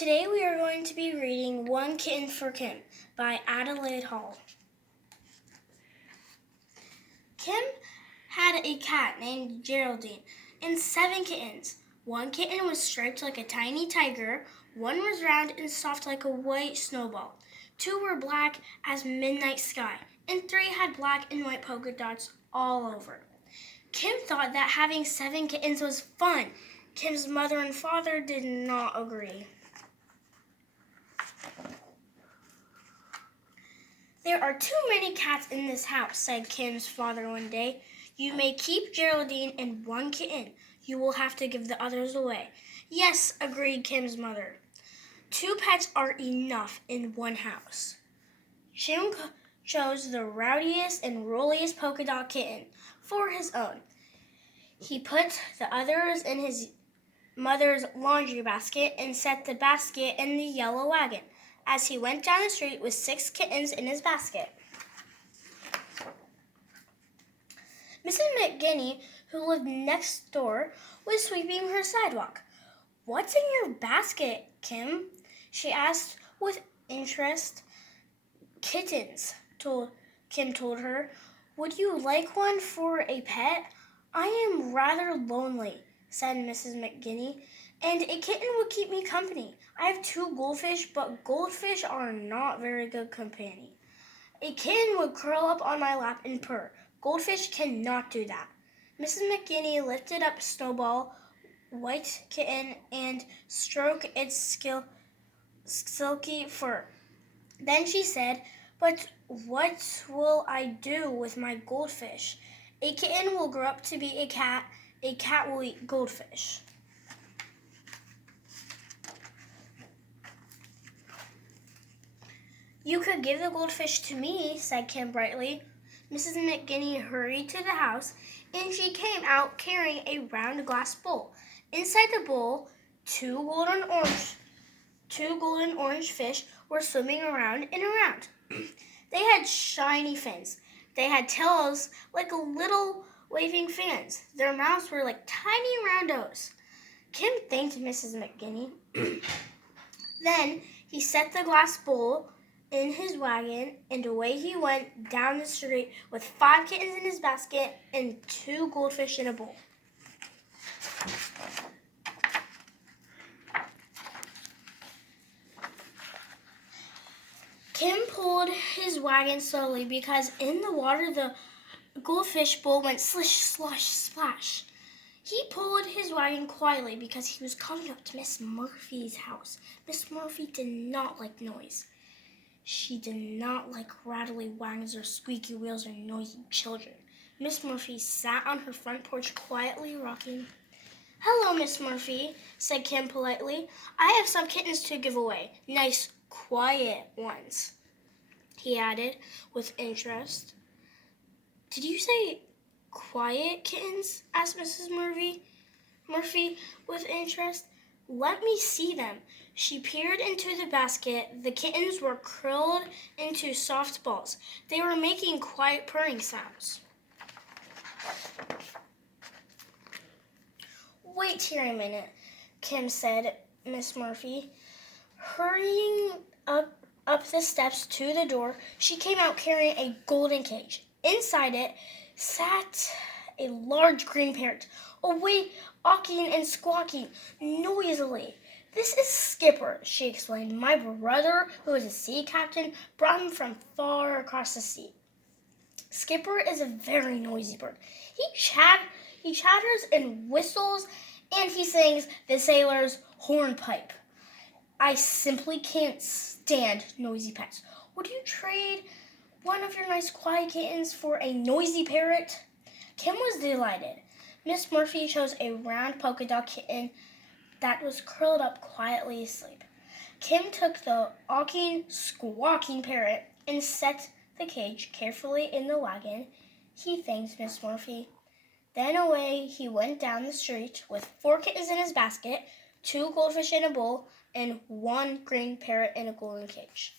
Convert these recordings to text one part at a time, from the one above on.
Today we are going to be reading One Kitten for Kim by Adelaide Hall. Kim had a cat named Geraldine and 7 kittens. 1 kitten was striped like a tiny tiger, 1 was round and soft like a white snowball, 2 were black as midnight sky, and 3 had black and white polka dots all over. Kim thought that having 7 kittens was fun. Kim's mother and father did not agree. "There are too many cats in this house," said Kim's father one day. "You may keep Geraldine and 1 kitten. You will have to give the others away." "Yes," agreed Kim's mother. 2 pets are enough in one house. Kim chose the rowdiest and rolliest polka dot kitten for his own. He put the others in his mother's laundry basket and set the basket in the yellow wagon as he went down the street with 6 kittens in his basket. Mrs. McGinney, who lived next door, was sweeping her sidewalk. "What's in your basket, Kim?" she asked with interest. "Kittens," Kim told her. "Would you like one for a pet?" "I am rather lonely," said Mrs. McGinney, "and a kitten would keep me company. I have 2 goldfish, but goldfish are not very good companions. A kitten would curl up on my lap and purr. Goldfish cannot do that." Mrs. McGinney lifted up Snowball, white kitten, and stroked its silky fur. Then she said, "But what will I do with my goldfish? A kitten will grow up to be a cat will eat goldfish." "You could give the goldfish to me," said Kim brightly. Mrs. McGinney hurried to the house, and she came out carrying a round glass bowl. Inside the bowl, 2 golden orange fish were swimming around and around. They had shiny fins. They had tails like little waving fans. Their mouths were like tiny round O's. Kim thanked Mrs. McGinney. Then he set the glass bowl in his wagon, and away he went down the street with 5 kittens in his basket and 2 goldfish in a bowl. Kim pulled his wagon slowly because in the water the goldfish bowl went slish, slosh, splash. He pulled his wagon quietly because he was coming up to Miss Murphy's house. Miss Murphy did not like noise. She did not like rattly wagons or squeaky wheels or noisy children. Miss Murphy sat on her front porch quietly rocking. "Hello, Miss Murphy," said Kim politely. "I have some kittens to give away. Nice, quiet ones," he added with interest. "Did you say quiet kittens?" asked Mrs. Murphy with interest. "Let me see them." She peered into the basket. The kittens were curled into soft balls. They were making quiet purring sounds. "Wait here a minute," Kim said. Miss Murphy, hurrying up the steps to the door, she came out carrying a golden cage. Inside it sat a large green parrot, away awking and squawking noisily. "This is Skipper," she explained. "My brother, who is a sea captain, brought him from far across the sea. Skipper is a very noisy bird. He chatters and whistles, and he sings the sailor's hornpipe. I simply can't stand noisy pets. Would you trade one of your nice quiet kittens for a noisy parrot?" Kim was delighted. Miss Murphy chose a round polka dot kitten that was curled up quietly asleep. Kim took the awking, squawking parrot and set the cage carefully in the wagon. He thanked Miss Murphy. Then away he went down the street with 4 kittens in his basket, 2 goldfish in a bowl, and 1 green parrot in a golden cage.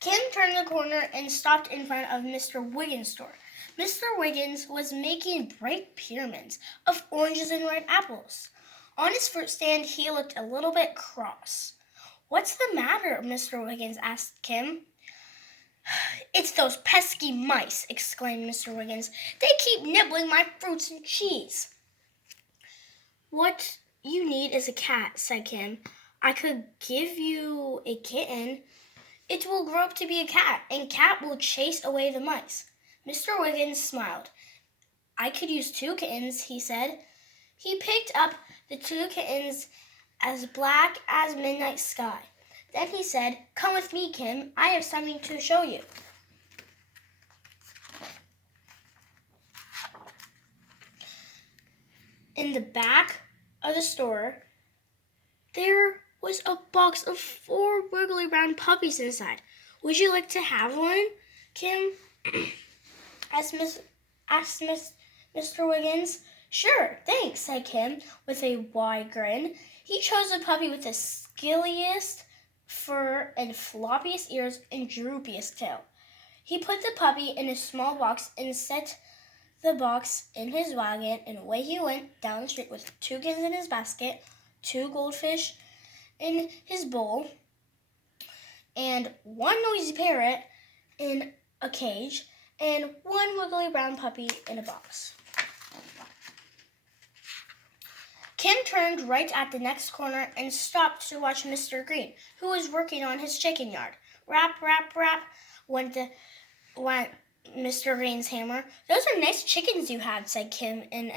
Kim turned the corner and stopped in front of Mr. Wiggins' store. Mr. Wiggins was making bright pyramids of oranges and red apples. On his fruit stand, he looked a little bit cross. "What's the matter?" Mr. Wiggins asked Kim. "It's those pesky mice," exclaimed Mr. Wiggins. "They keep nibbling my fruits and cheese." "What you need is a cat," said Kim. "I could give you a kitten. It will grow up to be a cat, and cat will chase away the mice." Mr. Wiggins smiled. "I could use 2 kittens," he said. He picked up the 2 kittens as black as midnight sky. Then he said, "Come with me, Kim. I have something to show you." In the back of the store, there was a box of 4 wiggly brown puppies inside. "Would you like to have one, Kim?" asked Mr. Wiggins. "Sure, thanks," said Kim with a wide grin. He chose a puppy with the scaliest fur and floppiest ears and droopiest tail. He put the puppy in a small box and set the box in his wagon, and away he went down the street with 2 kittens in his basket, 2 goldfish in his bowl, and 1 noisy parrot in a cage, and 1 wiggly brown puppy in a box. Kim turned right at the next corner and stopped to watch Mr. Green, who was working on his chicken yard. Rap, rap, rap went Mr. Green's hammer. "Those are nice chickens you have," said Kim in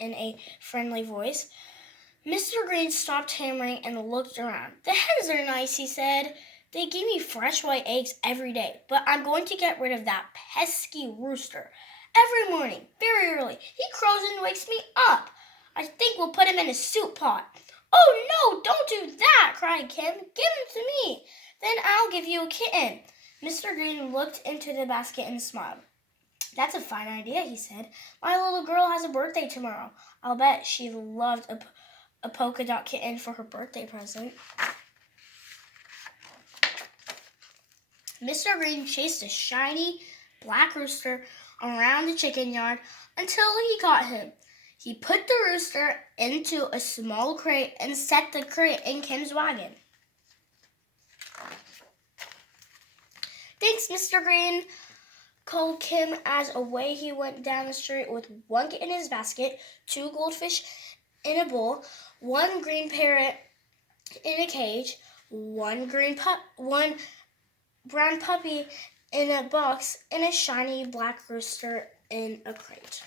a friendly voice. Mr. Green stopped hammering and looked around. "The hens are nice," he said. "They give me fresh white eggs every day, but I'm going to get rid of that pesky rooster. Every morning, very early, he crows and wakes me up. I think we'll put him in a soup pot." "Oh, no, don't do that," cried Kim. "Give him to me. Then I'll give you a kitten." Mr. Green looked into the basket and smiled. "That's a fine idea," he said. "My little girl has a birthday tomorrow. I'll bet she loved a polka dot kitten for her birthday present." Mr. Green chased a shiny black rooster around the chicken yard until he caught him. He put the rooster into a small crate and set the crate in Kim's wagon. "Thanks, Mr. Green," called Kim as away he went down the street with 1 kitten in his basket, 2 goldfish in a bowl, 1 green parrot in a cage, 1 brown puppy in a box, and a shiny black rooster in a crate.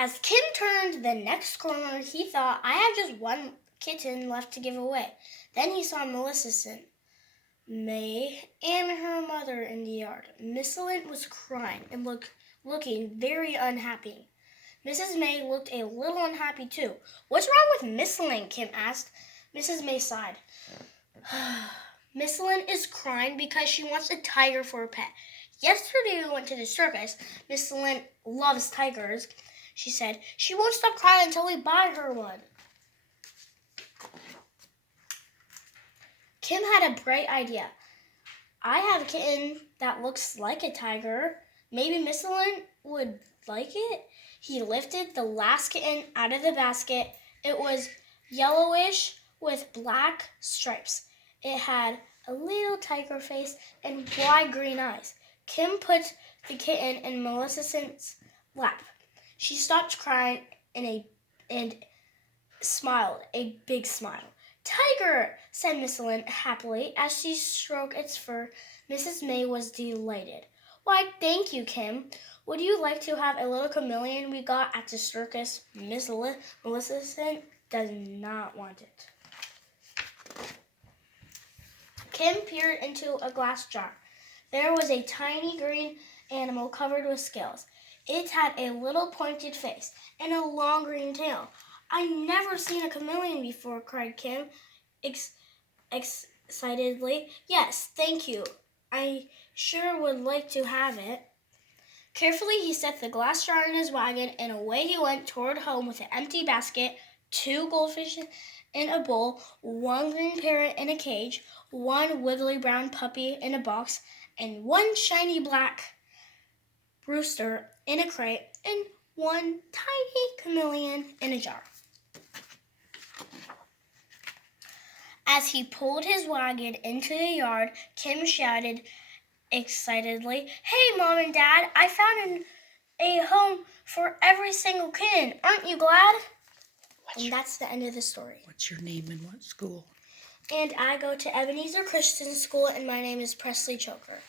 As Kim turned the next corner, he thought, "I have just 1 kitten left to give away." Then he saw Millicent May and her mother in the yard. Millicent was crying and looking very unhappy. Mrs. May looked a little unhappy too. "What's wrong with Millicent?" Kim asked. Mrs. May sighed. "Millicent is crying because she wants a tiger for a pet. Yesterday we went to the circus. Millicent loves tigers," she said. "She won't stop crying until we buy her one." Kim had a bright idea. "I have a kitten that looks like a tiger. Maybe Millicent would like it." He lifted the last kitten out of the basket. It was yellowish with black stripes. It had a little tiger face and wide green eyes. Kim put the kitten in Millicent's lap. She stopped crying and smiled a big smile. "Tiger," said Millicent happily as she stroked its fur. Mrs. May was delighted. "Why, thank you, Kim. Would you like to have a little chameleon we got at the circus?" Millicent does not want it. Kim peered into a glass jar. There was a tiny green animal covered with scales. It had a little pointed face and a long green tail. "I've never seen a chameleon before," cried Kim excitedly. "Yes, thank you. I sure would like to have it." Carefully, he set the glass jar in his wagon, and away he went toward home with an empty basket, 2 goldfish in a bowl, 1 green parrot in a cage, 1 wiggly brown puppy in a box, and one shiny black rooster in a crate, and one tiny chameleon in a jar. As he pulled his wagon into the yard, Kim shouted excitedly, "Hey, Mom and Dad, I found a home for every single kitten. Aren't you glad?" And that's the end of the story. What's your name and what school? And I go to Ebenezer Christian School, and my name is Presley Choker.